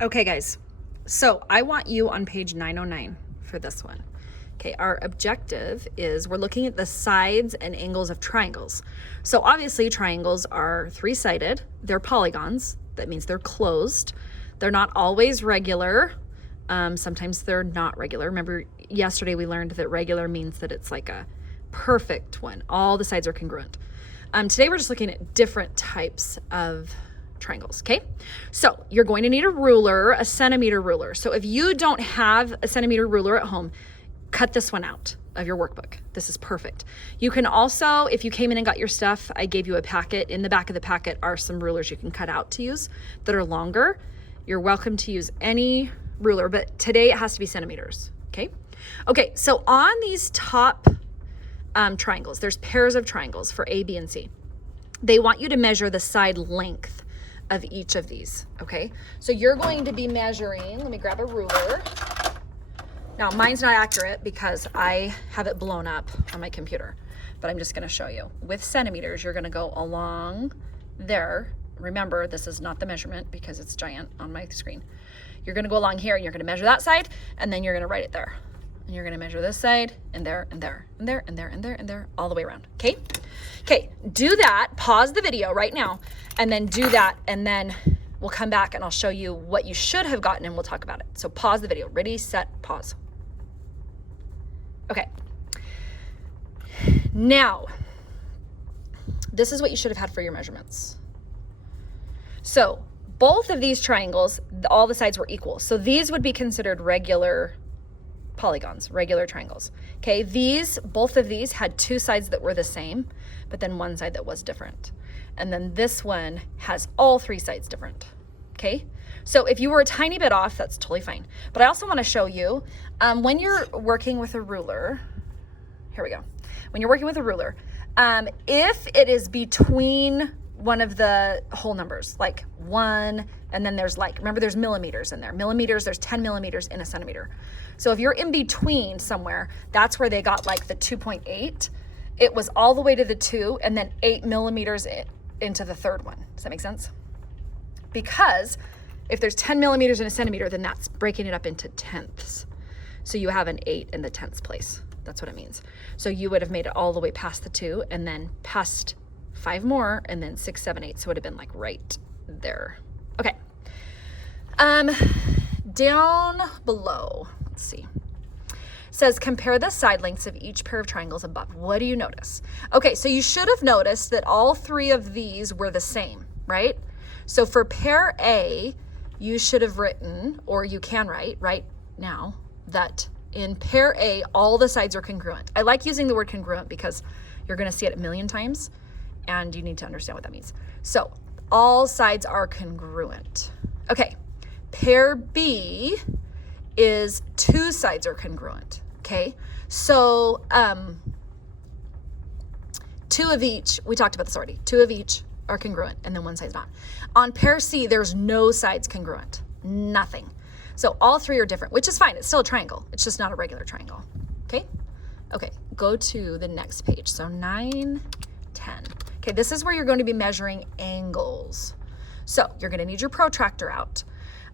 Okay, guys, so I want you on page 909 for this one. Okay, our objective is we're looking at the sides and angles of triangles. So obviously triangles are three-sided, they're polygons, that means they're closed. They're not always regular, sometimes they're not regular. Remember yesterday we learned that regular means that it's like a perfect one, all the sides are congruent. Today we're just looking at different types of triangles, okay? So you're going to need a ruler, a centimeter ruler. So if you don't have a centimeter ruler at home, cut this one out of your workbook. This is perfect. You can also, if you came in and got your stuff, I gave you a packet. In the back of the packet are some rulers you can cut out to use that are longer. You're welcome to use any ruler, but today it has to be centimeters, okay? Okay, so on these top triangles, there's pairs of triangles for A, B, and C. They want you to measure the side length of each of these, okay? So you're going to be measuring, let me grab a ruler. Now mine's not accurate because I have it blown up on my computer, but I'm just gonna show you. With centimeters, you're gonna go along there. Remember, this is not the measurement because it's giant on my screen. You're gonna go along here and you're gonna measure that side and then you're gonna write it there. And you're gonna measure this side and there and there and there and there and there and there all the way around, okay? Okay, do that, pause the video right now, and then do that, and then we'll come back and I'll show you what you should have gotten and we'll talk about it. So pause the video, ready, set, pause. Okay, now, this is what you should have had for your measurements. So both of these triangles, all the sides were equal. So these would be considered regular polygons, regular triangles. Okay, both of these had two sides that were the same, but then one side that was different. And then this one has all three sides different. Okay, so if you were a tiny bit off, that's totally fine. But I also want to show you, when you're working with a ruler, here we go. When you're working with a ruler, if it is between one of the whole numbers, like 1, and then there's remember there's millimeters in there. Millimeters, there's 10 millimeters in a centimeter. So if you're in between somewhere, that's where they got like the 2.8. It was all the way to the 2 and then 8 millimeters into the third one. Does that make sense? Because if there's 10 millimeters in a centimeter, then that's breaking it up into tenths. So you have an 8 in the tenths place. That's what it means. So you would have made it all the way past the 2 and then past 5 more and then 6, 7, 8. So it would have been like right there. Okay. Down below, let's see. Says compare the side lengths of each pair of triangles above. What do you notice? Okay, so you should have noticed that all three of these were the same, right? So for pair A, you should have written, or you can write right now, that in pair A, all the sides are congruent. I like using the word congruent because you're gonna see it a million times and you need to understand what that means. So all sides are congruent. Okay, pair B is two sides are congruent, okay? So two of each, we talked about this already, two of each are congruent and then one side's not. On pair C, there's no sides congruent, nothing. So all three are different, which is fine, it's still a triangle, it's just not a regular triangle, okay? Okay, go to the next page, so 9, 10. Okay, this is where you're going to be measuring angles. So you're gonna need your protractor out.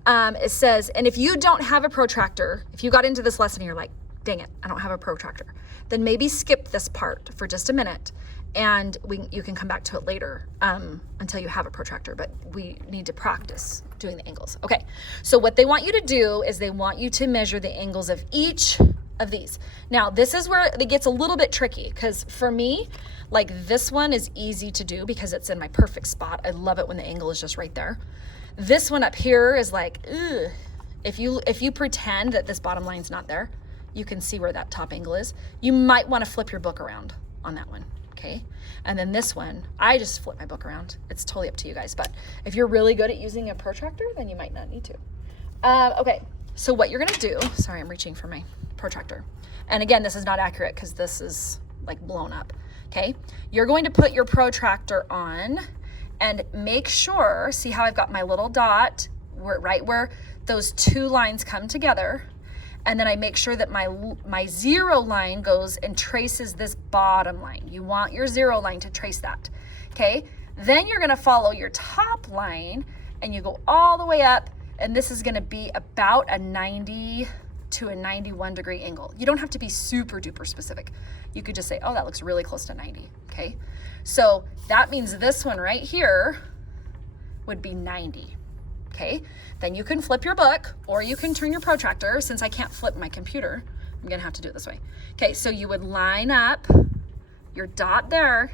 It says, and if you don't have a protractor, if you got into this lesson and you're like, dang it, I don't have a protractor, then maybe skip this part for just a minute and you can come back to it later until you have a protractor, but we need to practice doing the angles. Okay, so what they want you to do is they want you to measure the angles of each of these. Now, this is where it gets a little bit tricky because for me, like this one is easy to do because it's in my perfect spot. I love it when the angle is just right there. This one up here is like, ugh. If you pretend that this bottom line's not there, you can see where that top angle is. You might want to flip your book around on that one, okay? And then this one, I just flip my book around. It's totally up to you guys, but if you're really good at using a protractor, then you might not need to. Okay, so what you're gonna do, sorry, I'm reaching for my protractor. And again, this is not accurate because this is like blown up, okay? You're going to put your protractor on and make sure, see how I've got my little dot right where those two lines come together, and then I make sure that my zero line goes and traces this bottom line. You want your zero line to trace that, okay? Then you're gonna follow your top line and you go all the way up And this is gonna be about a 90 to a 91 degree angle. You don't have to be super duper specific. You could just say, oh, that looks really close to 90, okay? So that means this one right here would be 90, okay? Then you can flip your book, or you can turn your protractor. Since I can't flip my computer, I'm gonna have to do it this way. Okay, so you would line up your dot there,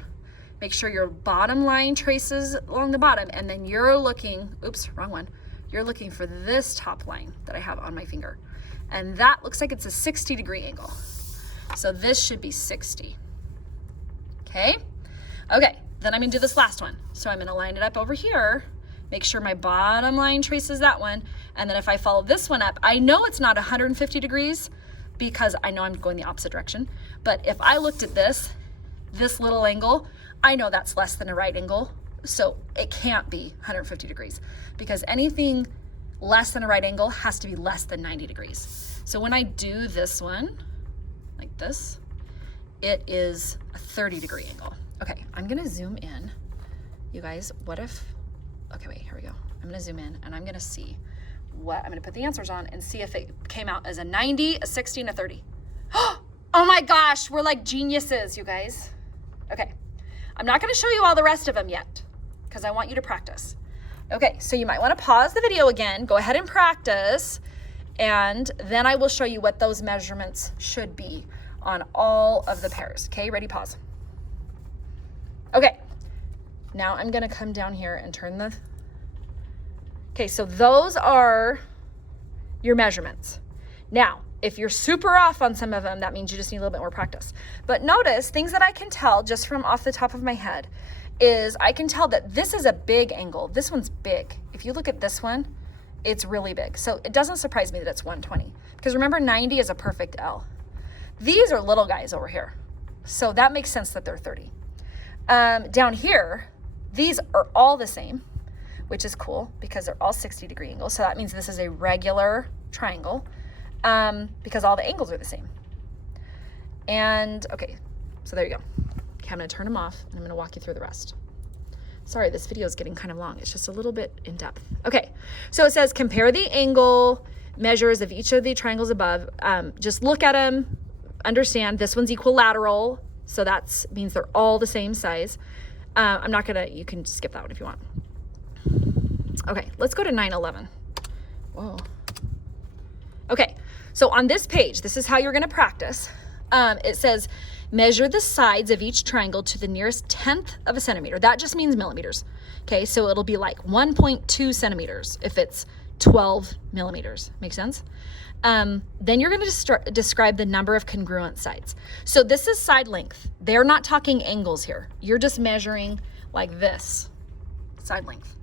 make sure your bottom line traces along the bottom, and then you're looking, oops, wrong one. You're looking for this top line that I have on my finger. And that looks like it's a 60 degree angle. So this should be 60, okay? Okay, then I'm gonna do this last one. So I'm gonna line it up over here, make sure my bottom line traces that one, and then if I follow this one up, I know it's not 150 degrees because I know I'm going the opposite direction, but if I looked at this little angle, I know that's less than a right angle, so it can't be 150 degrees because anything less than a right angle has to be less than 90 degrees. So when I do this one, like this, it is a 30 degree angle. Okay, I'm gonna zoom in. You guys, what if, okay, wait, here we go. I'm gonna zoom in and I'm gonna see what, I'm gonna put the answers on and see if it came out as a 90, a 60, and a 30. Oh my gosh, we're like geniuses, you guys. Okay, I'm not gonna show you all the rest of them yet because I want you to practice. Okay, so you might wanna pause the video again, go ahead and practice, and then I will show you what those measurements should be on all of the pairs. Okay, ready, pause. Okay, now I'm gonna come down here and turn the, okay, so those are your measurements. Now, if you're super off on some of them, that means you just need a little bit more practice. But notice, things that I can tell just from off the top of my head is I can tell that this is a big angle. This one's big. If you look at this one, it's really big. So it doesn't surprise me that it's 120 because remember 90 is a perfect L. These are little guys over here. So that makes sense that they're 30. Down here, these are all the same, which is cool because they're all 60 degree angles. So that means this is a regular triangle because all the angles are the same. And okay, so there you go. Okay, I'm gonna turn them off and I'm gonna walk you through the rest. Sorry, this video is getting kind of long. It's just a little bit in depth. Okay, so it says compare the angle measures of each of the triangles above. Just look at them, understand this one's equilateral, so that means they're all the same size. I'm not gonna, you can skip that one if you want. Okay, let's go to 911. Whoa. Okay, so on this page, this is how you're gonna practice. It says, measure the sides of each triangle to the nearest 1/10 of a centimeter. That just means millimeters. Okay, so it'll be like 1.2 centimeters if it's 12 millimeters. Make sense? Then you're going to describe the number of congruent sides. So this is side length. They're not talking angles here. You're just measuring like this, side length.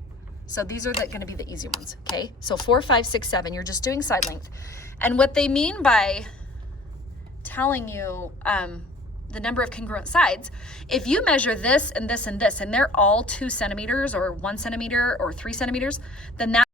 So these are going to be the easy ones, okay? So 4, 5, 6, 7, you're just doing side length. And what they mean by telling you the number of congruent sides, if you measure this and this and this, and they're all 2 centimeters or 1 centimeter or 3 centimeters, then that